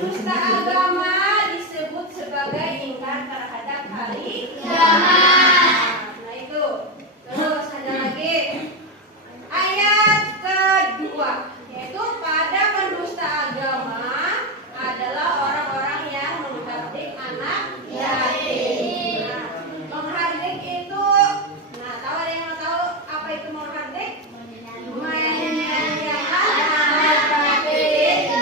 Mendusta agama disebut sebagai ingkar terhadap hari kiamat. Nah itu. Terus ada lagi ayat kedua, yaitu pada pendusta agama adalah orang-orang yang menghardik anak yatim. Nah, menghardik itu, nah tahu ada yang tahu apa itu menghardik? Menyanyiakan anak yatim.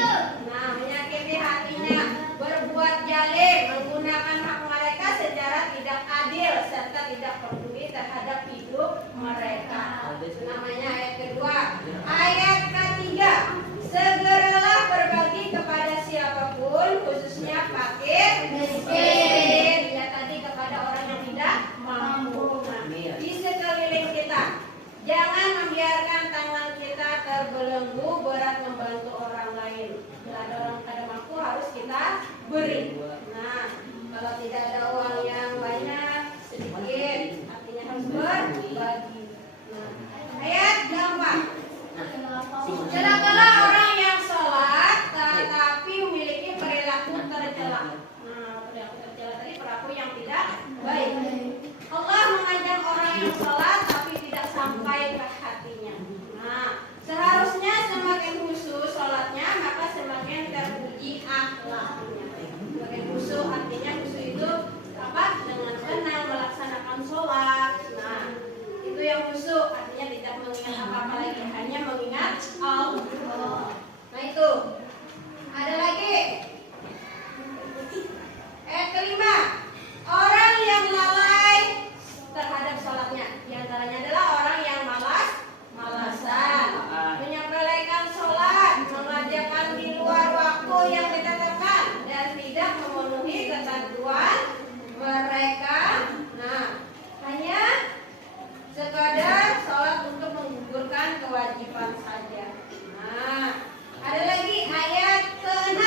Nah, menyakiti hatinya, berbuat zalim, menggunakan hak mereka secara tidak adil serta tidak peduli terhadap hidup mereka. Namanya ayat kedua. Ayat ketiga, segeralah berbagi kepada siapapun, khususnya fakir, miskin. Ya tadi kepada orang yang tidak mampu. Nah, di sekeliling kita, jangan membiarkan tangan kita terbelenggu berat membantu orang lain. Bila ada orang kada mampu harus kita beri. Nah, kalau tidak ada uang yang banyak, sedikit, artinya harus berbagi. Nah, ayat keempat. Celakalah orang yang sholat tetapi memiliki perilaku tercela. Nah, perilaku tercela tadi perilaku yang tidak baik. Allah mengajak orang yang sholat tapi tidak sampai ke hatinya. Nah, seharusnya semakin khusyuk sholatnya maka semakin terpuji akhlaknya. Semakin khusyuk artinya khusyuk itu apa? Dengan tenang melaksanakan sholat. Nah, itu yang khusyuk artinya tidak mengingat apa-apa lagi, hanya mengingat Allah. Nah itu. Ada lagi. Ayat kelima. Orang yang lalai terhadap sholatnya. Di antaranya adalah orang yang malasan, menyepelekan sholat, mengerjakan di luar waktu yang ditetapkan dan tidak memenuhi ketentuan mereka. Nah, hanya sekadar sholat untuk menggugurkan kewajiban saja. Nah, ada lagi ayat ke-6.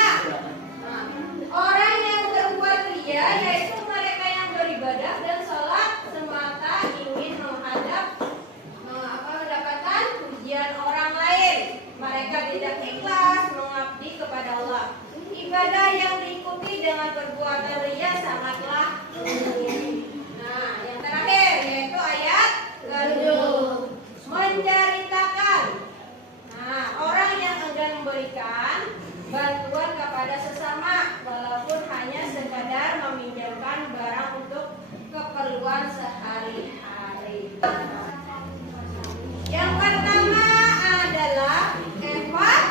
Nah, orang yang berbuat ria yaitu mereka yang beribadah dan sholat semata ingin mendapatkan pujian orang lain. Mereka tidak ikhlas mengabdi kepada Allah. Ibadah yang diikuti dengan perbuatan ria sangatlah rugi. Nah, yang terakhir yaitu ayat kedua, menceritakan. Nah, orang yang enggan memberikan bantuan kepada sesama walaupun hanya sekadar meminjamkan barang untuk keperluan sehari-hari. Yang pertama adalah hemat.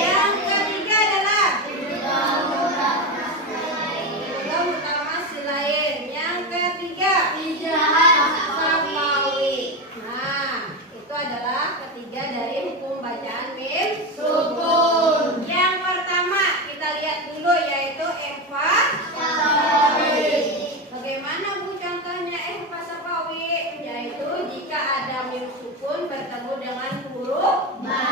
Yang ketiga adalah juga utama selain. Yang ketiga samawi. Nah, itu adalah ketiga dari hukum bacaan mim sukun. Yang pertama kita lihat dulu yaitu ihfa safawi. Bagaimana Bu contohnya ihfa safawi? Yaitu jika ada mim sukun bertemu dengan huruf ba.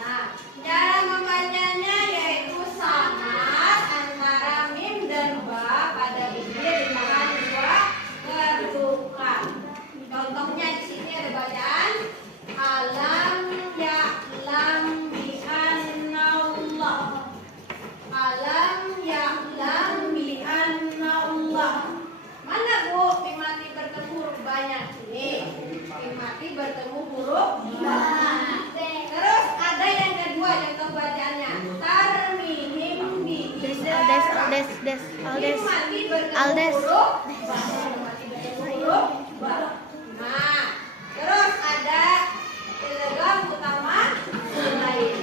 Nah, cara membacanya yaitu sangat antara mim dan ba pada bibir ditahan dua kedudukan. Contohnya di sini ada bacaan alam ya'lam bi annallah. Alam ya'lam bi annallah. Mana Bu mim mati bertemu huruf banyak ini? Mim mati bertemu huruf ba. Terus ada yang kedua contoh bacaannya tarmihim bi Aldes. mim mati bertemu huruf ba. Mim mati bertemu huruf ba. Nah, terus ada idgham utama lain.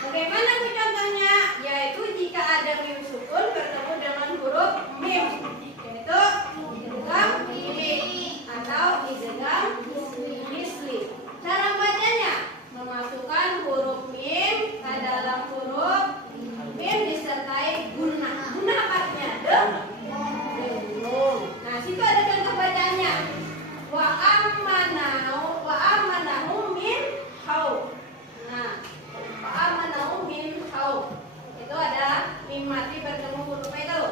Bagaimana Bu contohnya? Yaitu jika ada mim sukun bertemu dengan huruf mim, yaitu idgham ini atau idgham misli. Cara bacanya memasukkan huruf mim ke dalam huruf mim disertai gunnah. Gunnah artinya dengung. Nah, situ ada contoh bacaannya. Wa amanahu min haub. Nah, wa amanahu min haub. Itu ada mim mati bertemu huruf itu.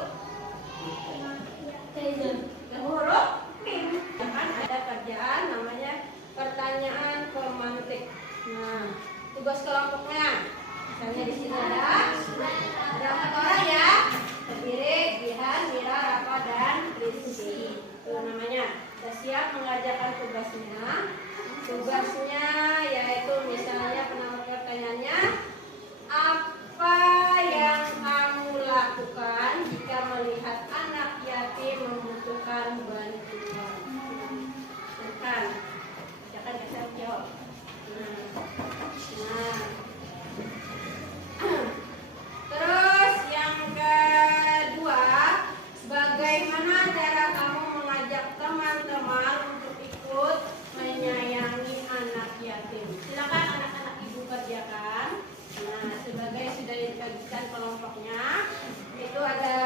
Misalnya di sini ada 4 orang ya. Kebirik, Bihan, Mira, Rafa, dan Rizky. Itu namanya. Sudah siap mengerjakan tugasnya. Tugasnya yaitu misalnya pertanyaannya, apa yang kamu lakukan jika melihat anak yatim membutuhkan bantuan? Bukan. Jangan kasih jawab. Nah. Terus yang kedua, bagaimana cara kamu mengajak teman-teman untuk ikut menyayangi anak yatim? Silakan anak-anak ibu kerjakan. Nah, sebagai sudah dibagikan kelompoknya, itu ada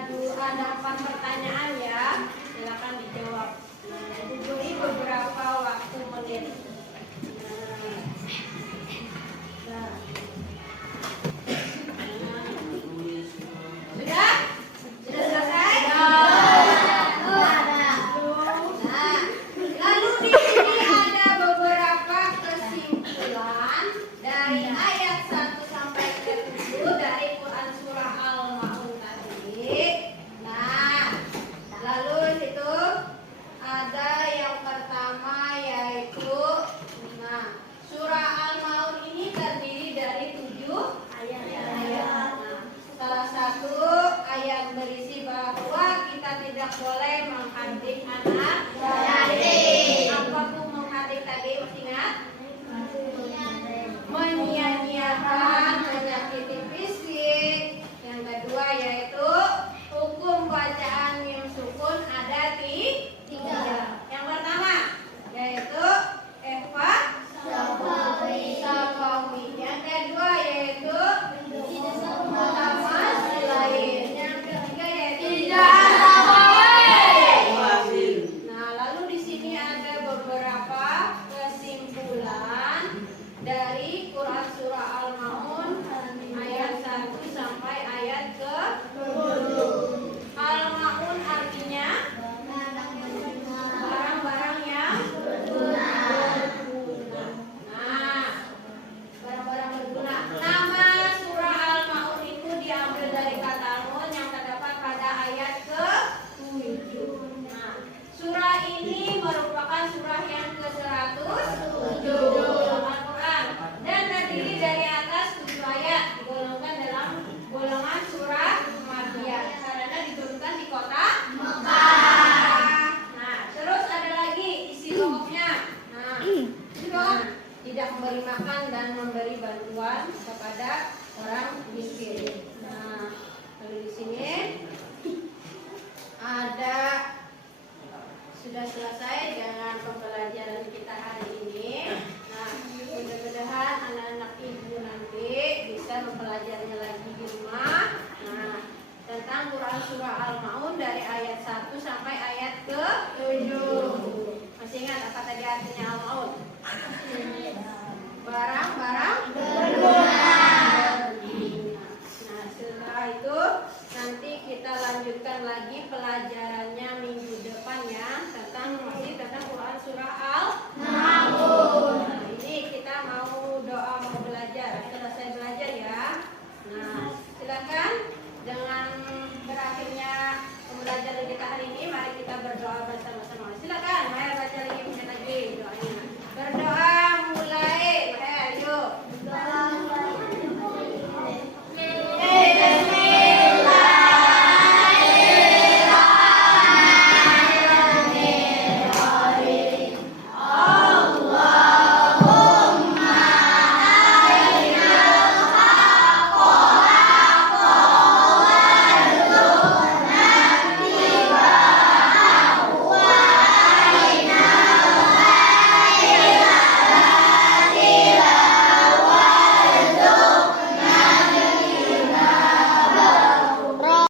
4 pertanyaan ya. Silakan dijawab. Nah, diberi beberapa waktu menit. Nah. Sudah? Sudah selesai? Nah, lalu di sini ada beberapa kesimpulan dari ayat 1 sampai 7 dari Quran surah Al-Maun tadi. Nah, lalu itu ada yang pertama yaitu surah Al-Maun ini terdiri dari 7 ayat. Nah, salah satu ayat berisi bahwa kita tidak boleh menghadik anak yatim. Apa tuh menghadik tadi? Masih ingat? Menyia-nyiakan, menyakiti fisik. Yang kedua yaitu hukum bacaan mim sukun ada 3. Yang pertama yaitu Eva Sabawi. Yang kedua yaitu sama lain. Yang ketiga yaitu Nah, lalu di sini ada beberapa kesimpulan dari Quran surah Al-Maun ayat 1 sampai ayat ke-10. Al-Maun artinya barang-barang yang berguna. Nah, barang-barang berguna. Nama surah Al-Maun itu diambil dari kata Al-Maun yang terdapat pada ayat ke-7. Nah, surah ini merupakan surah yang ke-107 dalam Al-Quran dan terdiri dari atas 7 ayat, digolongkan dalam golongan surah Makkiyah karena diturunkan di kota Mekah. Nah, terus ada lagi isi pokoknya. Nah, tidak memberi makan dan memberi bantuan kepada orang miskin. Nah, lalu di sini ada sudah selesai dengan pembelajaran kita hari ini. Nah, mudah-mudahan anak-anak ibu nanti bisa mempelajarinya lagi di rumah. Nah, tentang Quran surah Al-Maun dari ayat 1 sampai ayat ke